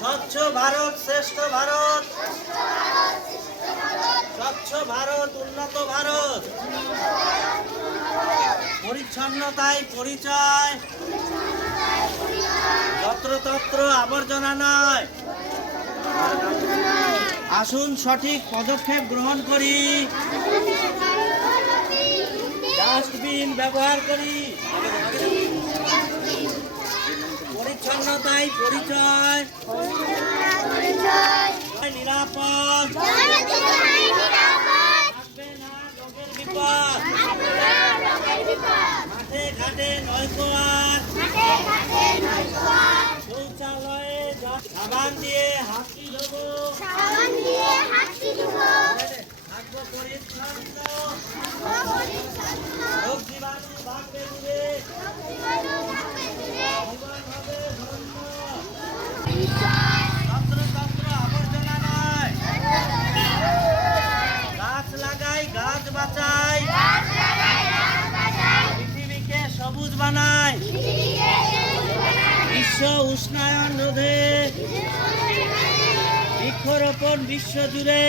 স্বচ্ছ ভারত শ্রেষ্ঠ ভারত, স্বচ্ছ ভারত উন্নত ভারত, পরিচ্ছন্নতায় পরিচয়, যত্রতত্র আবর্জনা নয়। আসুন সঠিক পদক্ষেপ গ্রহণ করি, ডাস্টবিন ব্যবহার করি, পরিচ্ছন্নতায় পরিচয়, নিরাপদ, থাকবে না রোগের বিপদ, মাঠে ঘাটে নয়তো আর শৌচালয়ে সাবান দিয়ে হাতটি ধোবো, থাকবো পরিচ্ছন্ন, রোগ জীবাণু ভাগবে দূরে, জীবন হবে ধন্য। যত্রতত্র আবর্জনা নয়, গাছ লাগাই গাছ বাঁচাই, পৃথিবীকে সবুজ বানাই, বিশ্ব উষ্ণায়ন রোধে বৃক্ষরোপণ বিশ্ব জুড়ে।